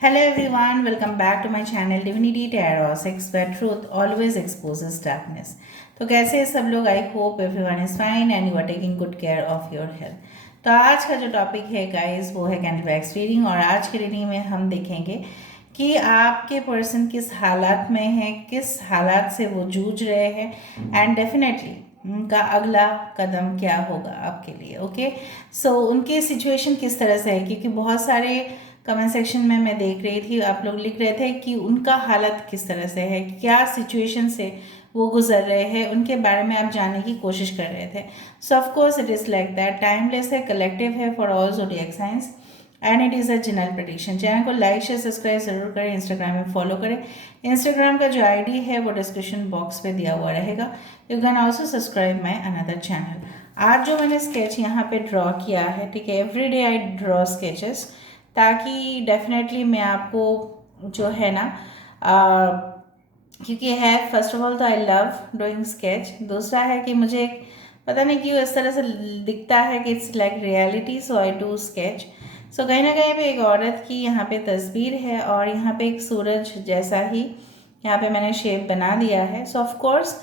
Hello everyone, welcome back to my channel Divinity Tarot 6 where truth always exposes darkness. तो कैसे हैं सब लोग? I hope everyone is fine and you are taking good care of your health. तो आज का जो topic है गाइस वो है कैंडल वैक्स रीडिंग। और आज की रीडिंग में हम देखेंगे कि आपके पर्सन किस हालात में है, किस हालात से वो जूझ रहे हैं एंड डेफिनेटली उनका अगला कदम क्या होगा आपके लिए। ओके, सो उनकी सिचुएशन किस तरह से है, क्योंकि बहुत सारे कमेंट सेक्शन में मैं देख रही थी आप लोग लिख रहे थे कि उनका हालत किस तरह से है, क्या सिचुएशन से वो गुजर रहे हैं, उनके बारे में आप जानने की कोशिश कर रहे थे। सो of course it is like that. Timeless है, कलेक्टिव है for all zodiac science and it is a general prediction. Channel को लाइक शेयर सब्सक्राइब जरूर करें, इंस्टाग्राम में फॉलो करें। इंस्टाग्राम का जो आईडी है वो डिस्क्रिप्शन बॉक्स पे दिया हुआ रहेगा। You can also subscribe my another channel. आज जो मैंने स्केच यहाँ पे ड्रॉ किया है, ठीक है, every day I draw sketches, ताकि डेफिनेटली मैं आपको जो है ना क्योंकि है फर्स्ट ऑफ ऑल तो आई लव डूइंग स्केच। दूसरा है कि मुझे पता नहीं क्यों इस तरह से दिखता है कि it's like reality, so I do sketch. So कहीं ना कहीं पे एक औरत की यहाँ पे तस्वीर है और यहाँ पे एक सूरज जैसा ही यहाँ पे मैंने शेप बना दिया है। सो ऑफ कोर्स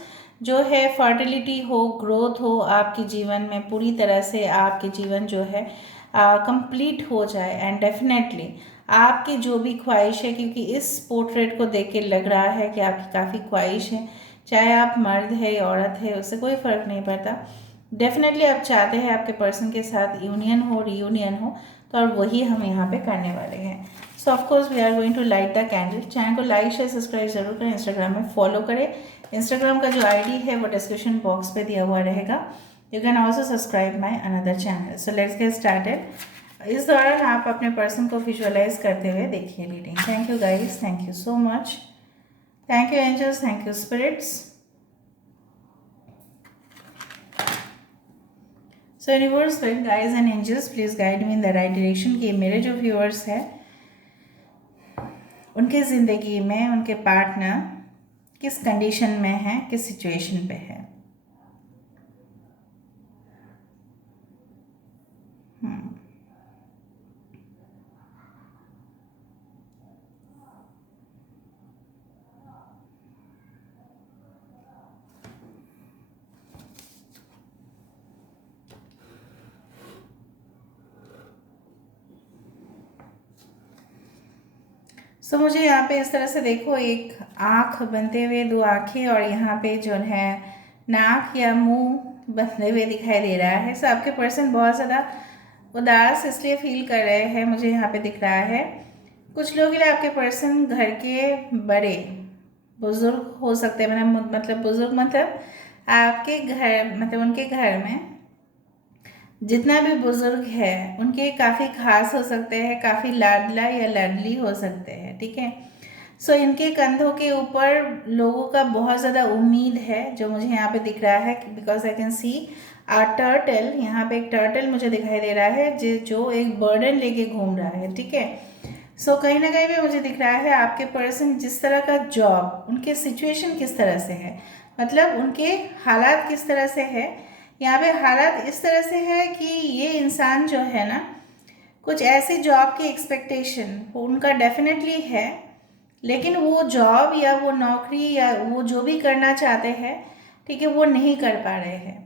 जो है फर्टिलिटी हो, ग्रोथ हो आपके जीवन में, पूरी तरह से आपके जीवन जो है कंप्लीट हो जाए एंड डेफिनेटली आपकी जो भी ख्वाहिश है, क्योंकि इस पोर्ट्रेट को देख के लग रहा है कि आपकी काफ़ी ख्वाहिश है, चाहे आप मर्द है या औरत है उससे कोई फ़र्क नहीं पड़ता। डेफिनेटली आप चाहते हैं आपके पर्सन के साथ यूनियन हो, रीयूनियन हो, तो और वही हम यहाँ पे करने वाले हैं। So of course we are going to light the candle. Channel को लाइक शेयर सब्सक्राइब जरूर करें, इंस्टाग्राम में फॉलो करें। इंस्टाग्राम का जो आईडी है वो डिस्क्रिप्शन बॉक्स पे दिया हुआ रहेगा। You can also subscribe my another channel. So let's get started. इस दौरान आप अपने पर्सन को विजुअलाइज करते हुए देखिए reading. Thank you guys, thank you so much, thank you angels, thank you spirits. So universe guys and angels please guide me in the right direction कि मेरे जो व्यूअर्स हैं उनके ज़िंदगी में उनके पार्टनर किस कंडीशन में है, किस सिचुएशन पे है। सो मुझे यहाँ पे इस तरह से देखो, एक आँख बनते हुए, दो आँखें, और यहाँ पे जो है नाक या मुंह बनते हुए दिखाई दे रहा है। सो आपके पर्सन बहुत ज़्यादा उदास इसलिए फील कर रहे हैं, मुझे यहाँ पे दिख रहा है। कुछ लोग के लिए आपके पर्सन घर के बड़े बुजुर्ग हो सकते हैं, मतलब बुजुर्ग मतलब आपके घर, मतलब उनके घर में जितना भी बुजुर्ग है उनके काफ़ी खास हो सकते हैं, काफ़ी लाडला या लाडली हो सकते हैं, ठीक है। सो इनके कंधों के ऊपर लोगों का बहुत ज़्यादा उम्मीद है, जो मुझे यहाँ पे दिख रहा है, because I can see a turtle. यहाँ पे एक टर्टल मुझे दिखाई दे रहा है जो एक बर्डन लेके घूम रहा है, ठीक है। सो कहीं ना कहीं भी मुझे दिख रहा है आपके पर्सन जिस तरह का जॉब, उनके सिचुएशन किस तरह से है, मतलब उनके हालात किस तरह से है। यहाँ पे हालात इस तरह से है कि ये इंसान जो है ना, कुछ ऐसी जॉब की एक्सपेक्टेशन उनका डेफिनेटली है, लेकिन वो जॉब या वो नौकरी या वो जो भी करना चाहते हैं, ठीक है, वो नहीं कर पा रहे हैं।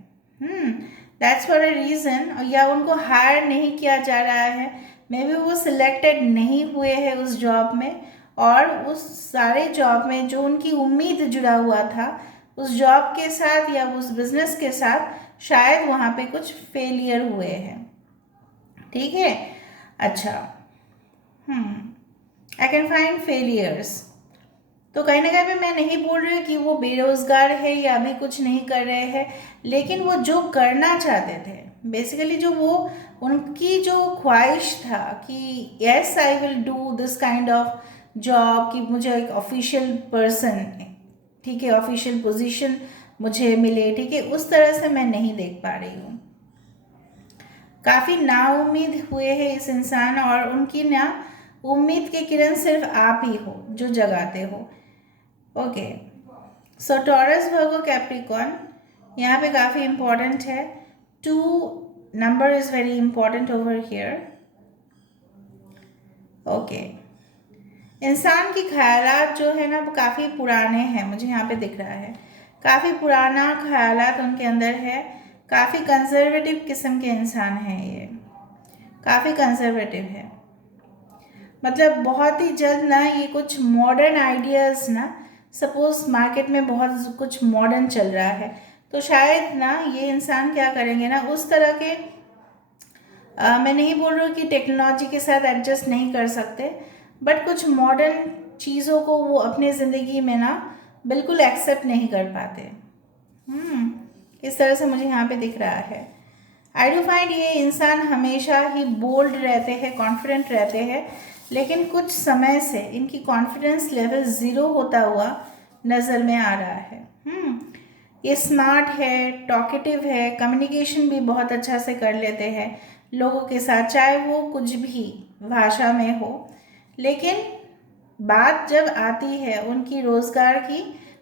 दैट्स फॉर अ रीज़न, या उनको हायर नहीं किया जा रहा है, मे बी वो सिलेक्टेड नहीं हुए हैं उस जॉब में, और उस सारे जॉब में जो उनकी उम्मीद जुड़ा हुआ था उस जॉब के साथ या उस बिजनेस के साथ, शायद वहाँ पे कुछ फेलियर हुए हैं, ठीक है। अच्छा, आई कैन फाइंड फेलियर्स। तो कहीं ना कहीं पे मैं नहीं बोल रही हूँ कि वो बेरोजगार है या अभी कुछ नहीं कर रहे हैं, लेकिन वो जो करना चाहते थे, बेसिकली जो वो उनकी जो ख्वाहिश था कि yes I will do this kind of job, कि मुझे एक ऑफिशियल पर्सन, ठीक है, ऑफिशियल पोजीशन मुझे मिले, ठीक है, उस तरह से मैं नहीं देख पा रही हूँ। काफ़ी नाउम्मीद हुए हैं इस इंसान, और उनकी ना उम्मीद की किरण सिर्फ आप ही हो जो जगाते हो। ओके, सो टॉरस, वर्गो, कैप्रिकॉन यहाँ पे काफ़ी इम्पोर्टेंट है। 2 number is very important over here. Okay, इंसान की ख्यालात जो है ना वो काफ़ी पुराने हैं, मुझे यहाँ पे दिख रहा है काफ़ी पुराना ख्यालात उनके अंदर है। काफ़ी कंजर्वेटिव किस्म के इंसान हैं ये, काफ़ी कंजर्वेटिव है। मतलब बहुत ही जल्द ना ये कुछ मॉडर्न आइडियाज़ ना, सपोज मार्केट में बहुत कुछ मॉडर्न चल रहा है तो शायद ना ये इंसान क्या करेंगे ना उस तरह के मैं नहीं बोल रही हूँ कि टेक्नोलॉजी के साथ एडजस्ट नहीं कर सकते, बट कुछ मॉडर्न चीज़ों को वो अपने ज़िंदगी में ना बिल्कुल एक्सेप्ट नहीं कर पाते। इस तरह से मुझे यहाँ पे दिख रहा है। आई डू फाइंड ये इंसान हमेशा ही बोल्ड रहते हैं, कॉन्फिडेंट रहते हैं, लेकिन कुछ समय से इनकी कॉन्फिडेंस लेवल ज़ीरो होता हुआ नज़र में आ रहा है। ये स्मार्ट है, टॉकेटिव है, कम्युनिकेशन भी बहुत अच्छा से कर लेते हैं लोगों के साथ, चाहे वो कुछ भी भाषा में हो। लेकिन बात जब आती है उनकी रोज़गार की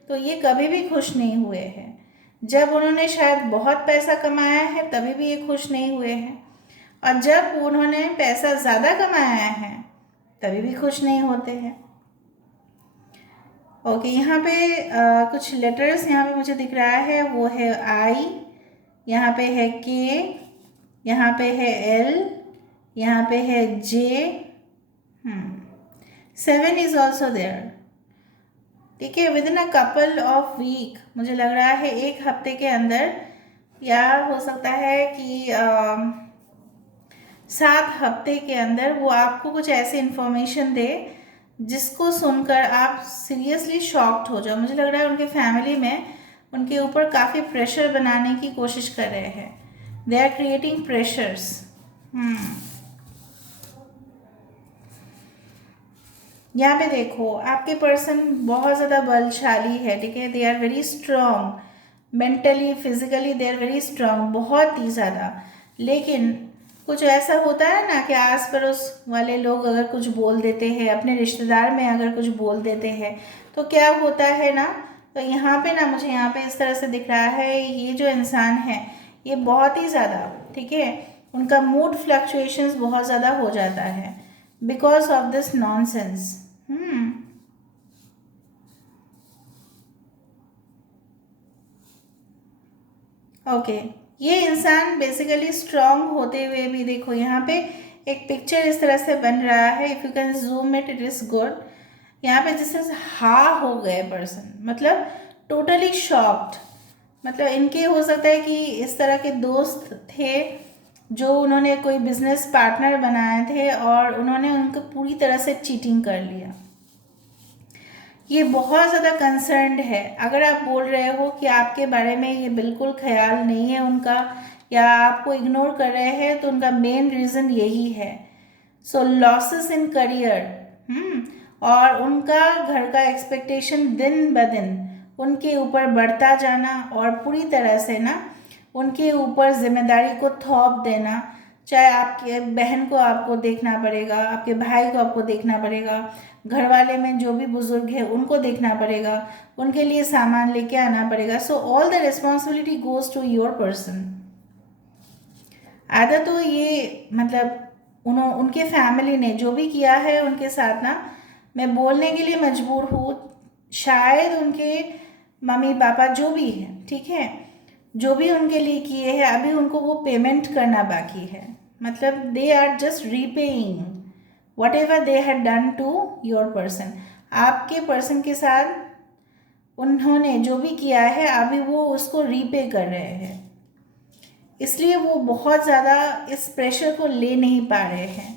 तो ये कभी भी खुश नहीं हुए हैं। जब उन्होंने शायद बहुत पैसा कमाया है तभी भी ये खुश नहीं हुए हैं, और जब उन्होंने पैसा ज़्यादा कमाया है तभी भी खुश नहीं होते हैं। ओके, यहाँ पे कुछ लेटर्स यहाँ पे मुझे दिख रहा है, वो है आई, यहाँ पे है के, यहाँ पे है एल, यहाँ पे है जे, 7 इज ऑल्सो देयर। ठीक है, within a couple of week, मुझे लग रहा है एक हफ्ते के अंदर, या हो सकता है कि 7 हफ्ते के अंदर वो आपको कुछ ऐसी इंफॉर्मेशन दे जिसको सुनकर आप सीरियसली शॉक्ड हो जाओ। मुझे लग रहा है उनके फैमिली में उनके ऊपर काफ़ी प्रेशर बनाने की कोशिश कर रहे हैं। They are creating pressures. यहाँ पे देखो आपके पर्सन बहुत ज़्यादा बलशाली है, ठीक है। They are very strong mentally, physically they are very strong, बहुत ही ज़्यादा। लेकिन कुछ ऐसा होता है ना कि आस पड़ोस वाले लोग अगर कुछ बोल देते हैं, अपने रिश्तेदार में अगर कुछ बोल देते हैं तो क्या होता है ना, तो यहाँ पे ना मुझे यहाँ पे इस तरह से दिख रहा है ये जो इंसान है ये बहुत ही ज़्यादा, ठीक है, उनका मूड फ्लक्चुएशंस बहुत ज़्यादा हो जाता है because of this nonsense. Okay, ये इंसान बेसिकली स्ट्रांग होते हुए भी देखो यहाँ पे एक पिक्चर इस तरह से बन रहा है, if you can zoom it, it is good. यहाँ पे जिस तरह से हा हो गए पर्सन, मतलब टोटली शॉक्ड। मतलब इनके हो सकता है कि इस तरह के दोस्त थे जो उन्होंने कोई बिजनेस पार्टनर बनाए थे और उन्होंने उनको पूरी तरह से चीटिंग कर लिया। ये बहुत ज़्यादा कंसर्न्ड है। अगर आप बोल रहे हो कि आपके बारे में ये बिल्कुल ख्याल नहीं है उनका, या आपको इग्नोर कर रहे हैं, तो उनका मेन रीज़न यही है। सो लॉसेस इन करियर, और उनका घर का एक्सपेक्टेशन दिन ब दिन उनके ऊपर बढ़ता जाना, और पूरी तरह से ना उनके ऊपर जिम्मेदारी को थोप देना। चाहे आपके बहन को आपको देखना पड़ेगा, आपके भाई को आपको देखना पड़ेगा, घर वाले में जो भी बुजुर्ग है उनको देखना पड़ेगा, उनके लिए सामान लेके आना पड़ेगा। So all the responsibility goes to your person. आधा तो ये मतलब उनके फैमिली ने जो भी किया है उनके साथ ना, मैं बोलने के लिए मजबूर हूँ, शायद उनके मम्मी पापा जो भी हैं, ठीक है, जो भी उनके लिए किए हैं अभी उनको वो पेमेंट करना बाकी है। मतलब they are just repaying whatever they had done to your person. आपके पर्सन के साथ उन्होंने जो भी किया है अभी वो उसको रीपे कर रहे हैं, इसलिए वो बहुत ज़्यादा इस प्रेशर को ले नहीं पा रहे हैं।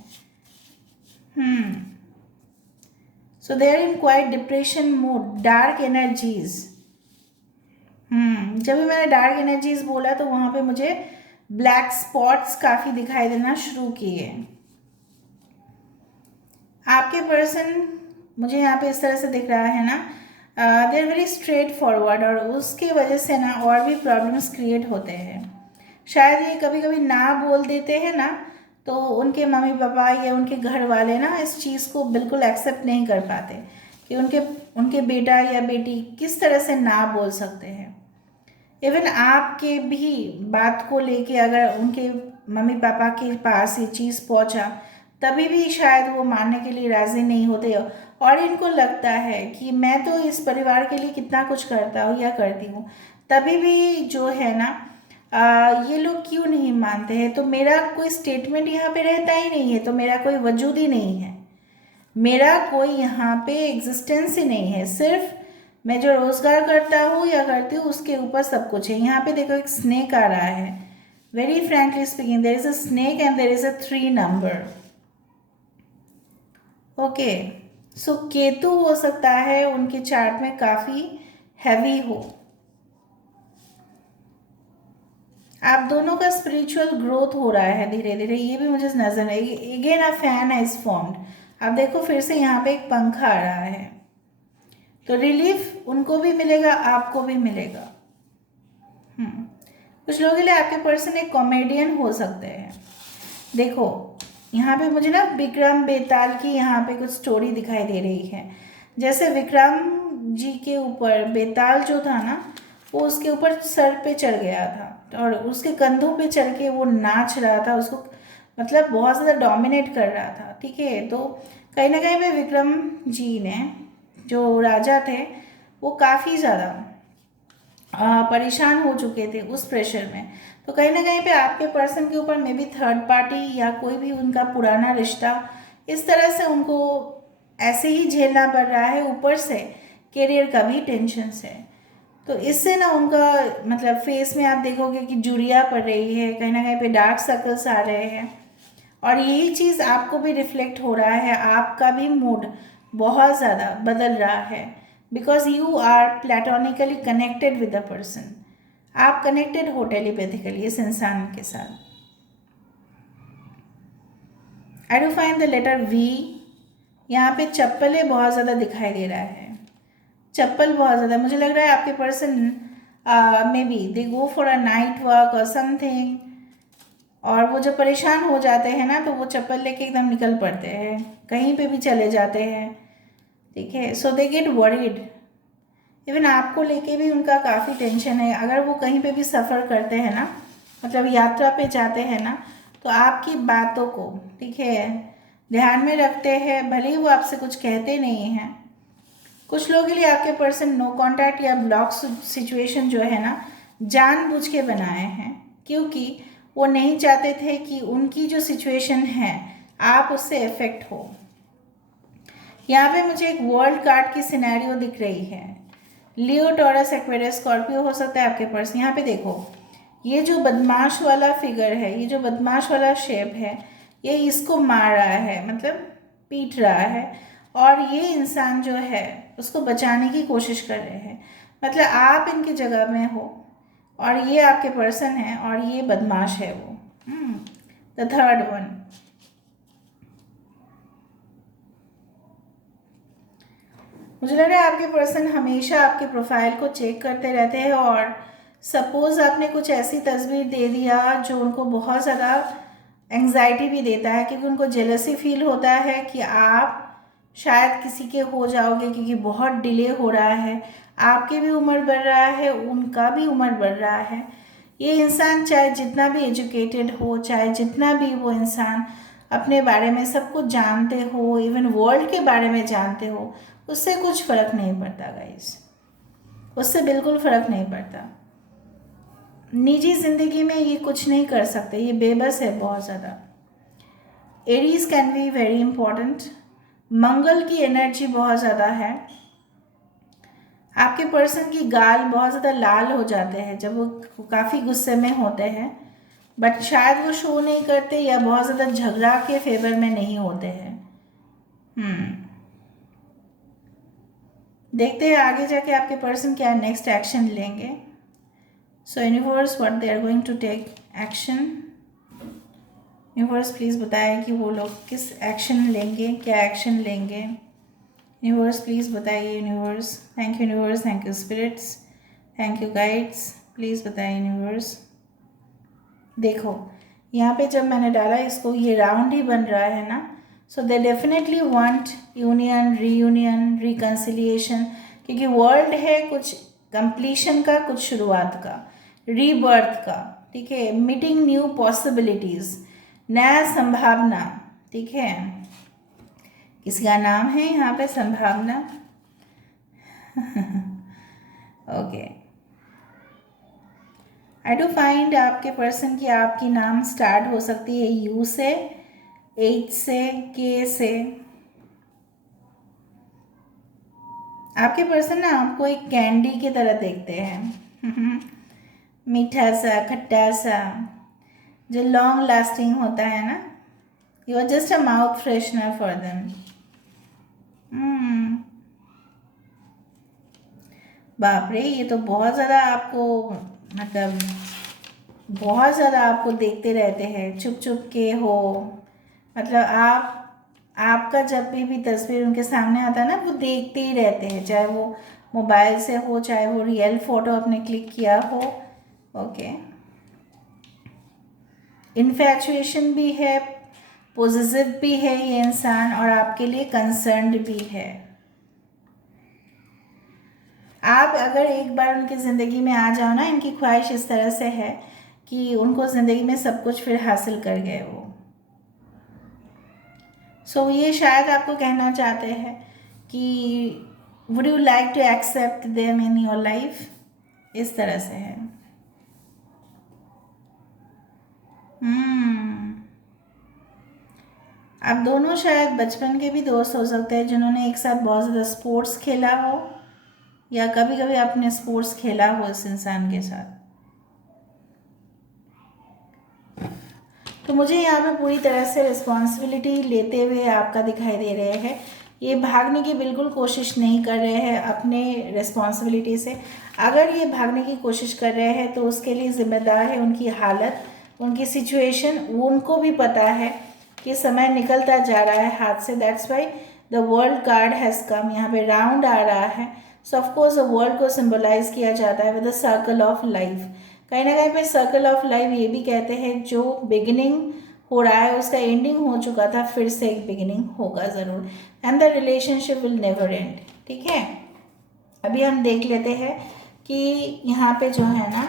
So they are in quite depression mood, dark energies. जब भी मैंने डार्क एनर्जीज बोला तो वहाँ पे मुझे ब्लैक स्पॉट्स काफ़ी दिखाई देना शुरू किए। आपके पर्सन मुझे यहाँ पे इस तरह से दिख रहा है ना, they are very straightforward, और उसकी वजह से ना और भी प्रॉब्लम्स क्रिएट होते हैं। शायद ये कभी कभी ना बोल देते हैं ना, तो उनके मम्मी पापा या उनके घर वाले ना इस चीज़ को बिल्कुल एक्सेप्ट नहीं कर पाते कि उनके बेटा या बेटी किस तरह से ना बोल सकते हैं। इवन आपके भी बात को लेके अगर उनके मम्मी पापा के पास ये चीज़ पहुंचा तभी भी शायद वो मानने के लिए राज़ी नहीं होते, और इनको लगता है कि मैं तो इस परिवार के लिए कितना कुछ करता हूँ या करती हूँ, तभी भी जो है ना ये लोग क्यों नहीं मानते हैं। तो मेरा कोई स्टेटमेंट यहाँ पे रहता ही नहीं है, तो मेरा कोई वजूद ही नहीं है, मेरा कोई यहाँ पे एग्जिस्टेंस ही नहीं है। सिर्फ मैं जो रोज़गार करता हूँ या करती हूँ उसके ऊपर सब कुछ है। यहाँ पे देखो एक स्नेक आ रहा है, very frankly speaking there is a snake and there is a 3 number. Okay, so Ketu हो सकता है उनके चार्ट में काफ़ी हैवी हो। आप दोनों का स्पिरिचुअल ग्रोथ हो रहा है धीरे धीरे, ये भी मुझे नजर है। Again a fan is formed. आप देखो फिर से यहाँ पे एक पंखा आ रहा है, तो रिलीफ उनको भी मिलेगा, आपको भी मिलेगा। कुछ लोगों के लिए आपके पर्सन एक कॉमेडियन हो सकते हैं। देखो यहाँ पे मुझे ना विक्रम बेताल की यहाँ पे कुछ स्टोरी दिखाई दे रही है। जैसे विक्रम जी के ऊपर बेताल जो था ना, वो उसके ऊपर सर पे चढ़ गया था और उसके कंधों पे चढ़ के वो नाच रहा था, उसको मतलब बहुत ज़्यादा डोमिनेट कर रहा था। ठीक है, तो कहीं ना कहीं पे विक्रम जी ने, जो राजा थे, वो काफ़ी ज़्यादा परेशान हो चुके थे उस प्रेशर में। तो कहीं ना कहीं पे आपके पर्सन के ऊपर मे बी थर्ड पार्टी या कोई भी उनका पुराना रिश्ता इस तरह से उनको ऐसे ही झेलना पड़ रहा है, ऊपर से करियर का भी टेंशन है। तो इससे ना उनका मतलब फेस में आप देखोगे कि जुड़िया पड़ रही है, कहीं ना कहीं पे डार्क सर्कल्स आ रहे हैं, और यही चीज़ आपको भी रिफ्लेक्ट हो रहा है। आपका भी मूड बहुत ज़्यादा बदल रहा है, because you are platonically connected with the person. आप कनेक्टेड हो टेलीपैथिकली इस इंसान के साथ। I do find the letter V. यहाँ पे चप्पलें बहुत ज़्यादा दिखाई दे रहा है, चप्पल बहुत ज़्यादा। मुझे लग रहा है आपके person may be they go for a night walk और समथिंग, और वो जब परेशान हो जाते हैं ना तो वो चप्पल लेके एकदम निकल पड़ते हैं, कहीं पे भी चले जाते हैं। ठीक है, सो दे गेट वरीड। इवन आपको लेके भी उनका काफ़ी टेंशन है। अगर वो कहीं पे भी सफ़र करते हैं ना, मतलब यात्रा पे जाते हैं ना, तो आपकी बातों को, ठीक है, ध्यान में रखते हैं, भले ही वो आपसे कुछ कहते नहीं हैं। कुछ लोगों के लिए आपके पर्सन नो कांटेक्ट या ब्लॉक सिचुएशन जो है ना जानबूझ के बनाए हैं, क्योंकि वो नहीं चाहते थे कि उनकी जो सिचुएशन है आप उससे इफेक्ट हो। यहाँ पे मुझे एक वर्ल्ड कार्ड की सिनेरियो दिख रही है। लियो, टॉरस, एक्वेरियस, स्कॉर्पियो हो सकता है आपके पर्सन। यहाँ पे देखो ये जो बदमाश वाला फिगर है, ये जो बदमाश वाला शेप है, ये इसको मार रहा है, मतलब पीट रहा है, और ये इंसान जो है उसको बचाने की कोशिश कर रहे हैं। मतलब आप इनकी जगह में हो और ये आपके पर्सन है और ये बदमाश है वो। The third one. मुझे लग रहा है आपके पर्सन हमेशा आपके प्रोफाइल को चेक करते रहते हैं, और सपोज़ आपने कुछ ऐसी तस्वीर दे दिया जो उनको बहुत ज़्यादा एंग्जाइटी भी देता है, क्योंकि उनको जेलसी फील होता है कि आप शायद किसी के हो जाओगे, क्योंकि बहुत डिले हो रहा है, आपकी भी उम्र बढ़ रहा है, उनका भी उम्र बढ़ रहा है। ये इंसान चाहे जितना भी एजुकेटेड हो, चाहे जितना भी वो इंसान अपने बारे में सब कुछ जानते हो, इवन वर्ल्ड के बारे में जानते हो, उससे कुछ फ़र्क नहीं पड़ता गाइस, उससे बिल्कुल फ़र्क नहीं पड़ता। निजी ज़िंदगी में ये कुछ नहीं कर सकते, ये बेबस है बहुत ज़्यादा। Aries can be very important. Mangal की एनर्जी बहुत ज़्यादा है। आपके पर्सन की गाल बहुत ज़्यादा लाल हो जाते हैं जब वो काफ़ी गुस्से में होते हैं, बट शायद वो शो नहीं करते या बहुत ज़्यादा झगड़ा के फेवर में नहीं होते हैं। देखते हैं आगे जाके आपके पर्सन क्या नेक्स्ट एक्शन लेंगे। So universe what they are going to take action. Universe please बताएं कि वो लोग किस एक्शन लेंगे, क्या एक्शन लेंगे। यूनिवर्स प्लीज़ बताइए। Universe, thank you universe, thank you spirits, thank you guides, please बताइए यूनिवर्स। देखो यहाँ पे जब मैंने डाला इसको, ये राउंड ही बन रहा है ना, so they definitely want union, reunion, reconciliation, क्योंकि वर्ल्ड है कुछ कंप्लीशन का, कुछ शुरुआत का, रीबर्थ का। ठीक है, मीटिंग न्यू पॉसिबिलिटीज़, नया संभावना। ठीक है, किसी का नाम है यहाँ पे संभावना। ओके, आई डू फाइंड आपके पर्सन की आपकी नाम स्टार्ट हो सकती है यू से, एच से, के से। आपके पर्सन ना आपको एक कैंडी की तरह देखते हैं। मीठा सा, खट्टा सा, जो लॉन्ग लास्टिंग होता है ना। You are just a mouth freshener for them. बाप रे, ये तो बहुत ज़्यादा आपको, मतलब बहुत ज़्यादा आपको देखते रहते हैं, छुप छुप के हो। मतलब आपका जब भी तस्वीर उनके सामने आता है ना, वो देखते ही रहते हैं, चाहे वो मोबाइल से हो, चाहे वो रियल फोटो आपने क्लिक किया हो। ओके, इन्फैचुएशन भी है, पॉजिटिव भी है ये इंसान, और आपके लिए कंसर्न्ड भी है। आप अगर एक बार उनकी ज़िंदगी में आ जाओ ना, इनकी ख्वाहिश इस तरह से है कि उनको ज़िंदगी में सब कुछ फिर हासिल कर गए वो। सो ये शायद आपको कहना चाहते हैं कि would you like to accept them in your life, इस तरह से है। आप दोनों शायद बचपन के भी दोस्त हो सकते हैं, जिन्होंने एक साथ बहुत ज़्यादा स्पोर्ट्स खेला हो, या कभी कभी आपने स्पोर्ट्स खेला हो इस इंसान के साथ। तो मुझे यहाँ पे पूरी तरह से रिस्पॉन्सिबिलिटी लेते हुए आपका दिखाई दे रहे हैं। ये भागने की बिल्कुल कोशिश नहीं कर रहे हैं अपने रिस्पॉन्सिबिलिटी से। अगर ये भागने की कोशिश कर रहे हैं तो उसके लिए ज़िम्मेदार है उनकी हालत, उनकी सिचुएशन। उनको भी पता है कि समय निकलता जा रहा है हाथ से। That's why the world card has come. यहाँ पे राउंड आ रहा है, सो ऑफकोर्स द वर्ल्ड को सिम्बलाइज किया जाता है with the circle of life. कहीं ना कहीं पे सर्कल ऑफ लाइफ ये भी कहते हैं, जो बिगिनिंग हो रहा है उसका एंडिंग हो चुका था, फिर से एक बिगिनिंग होगा ज़रूर, and the relationship will never and. ठीक है, अभी हम देख लेते हैं कि यहाँ पे जो है ना,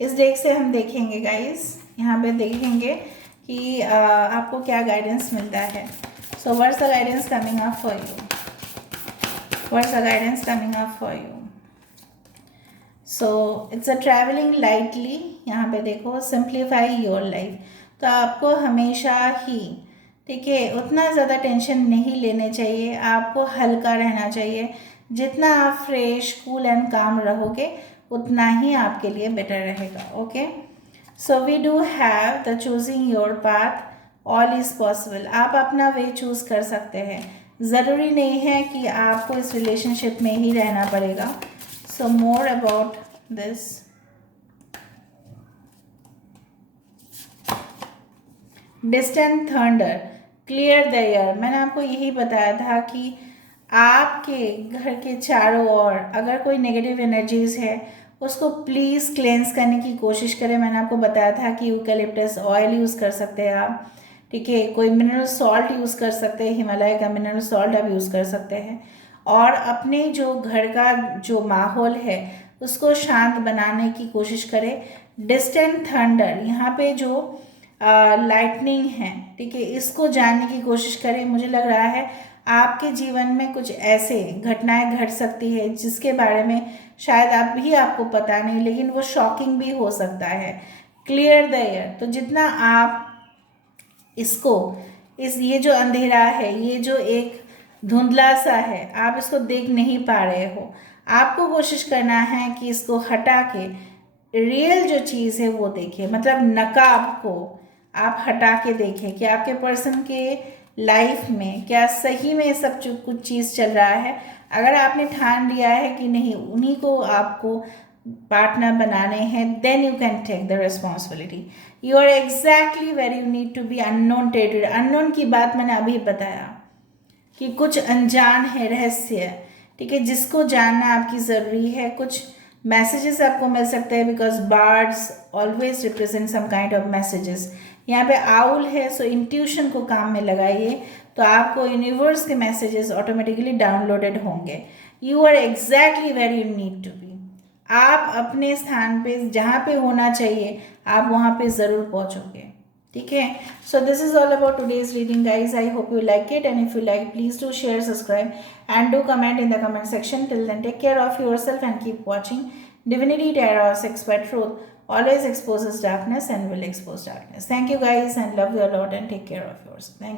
इस डेक से हम देखेंगे गाइस, यहाँ पे देखेंगे कि आपको क्या गाइडेंस मिलता है। So what's the guidance coming up for you, what's the guidance coming up for you. So it's a travelling lightly. यहाँ पे देखो, सिंप्लीफाई योर लाइफ। तो आपको हमेशा ही, ठीक है, उतना ज़्यादा टेंशन नहीं लेने चाहिए, आपको हल्का रहना चाहिए। जितना आप फ्रेश, कूल एंड काम रहोगे उतना ही आपके लिए बेटर रहेगा। Okay, so we do have the choosing your path, all is possible. आप अपना वे चूज़ कर सकते हैं, ज़रूरी नहीं है कि आपको इस रिलेशनशिप में ही रहना पड़ेगा। So more about this. Distant thunder, clear the air. मैंने आपको यही बताया था कि आपके घर के चारों ओर अगर कोई नेगेटिव एनर्जीज है उसको प्लीज़ क्लेंस करने की कोशिश करें। मैंने आपको बताया था कि यूकलिप्टस ऑयल यूज़ कर सकते हैं आप, ठीक है, कोई मिनरल सॉल्ट यूज़ कर सकते हैं, हिमालय का मिनरल सॉल्ट आप यूज़ कर सकते हैं। और अपने जो घर का जो माहौल है उसको शांत बनाने की कोशिश करें। डिस्टेंट थंडर, यहाँ पे जो लाइटनिंग है, ठीक है, इसको जानने की कोशिश करें। मुझे लग रहा है आपके जीवन में कुछ ऐसे घटनाएं घट सकती है जिसके बारे में शायद आपको पता नहीं, लेकिन वो शॉकिंग भी हो सकता है। क्लियर द एयर, तो जितना आप इसको, ये जो अंधेरा है, ये जो एक धुंधला सा है, आप इसको देख नहीं पा रहे हो, आपको कोशिश करना है कि इसको हटा के रियल जो चीज़ है वो देखिए। मतलब नकाब को आप हटा के देखें कि आपके पर्सन के लाइफ में क्या सही में सब कुछ चीज़ चल रहा है। अगर आपने ठान लिया है कि नहीं उन्हीं को आपको पार्टनर बनाने हैं, then you can take the responsibility. You are exactly where you need to be unknown territory. Unknown की बात मैंने अभी बताया कि कुछ अनजान है, रहस्य, ठीक है, जिसको जानना आपकी ज़रूरी है। कुछ मैसेजेस आपको मिल सकते हैं, because birds always represent some kind of messages. यहाँ पे आउल है, सो इंट्यूशन को काम में लगाइए, तो आपको यूनिवर्स के मैसेजेस ऑटोमेटिकली डाउनलोडेड होंगे। You are exactly where you need to be. आप अपने स्थान पे जहाँ पे होना चाहिए आप वहाँ पे ज़रूर पहुँचोगे, ठीक है. So this is all about today's reading, guys. I hope you like it, and if you like, please do share, subscribe, and do comment in the comment section. Till then, take care of yourself and keep watching. Divinity Tarot Expert Truth always exposes darkness and will expose darkness. Thank you, guys, and love you a lot, and take care of yourself. Thank you.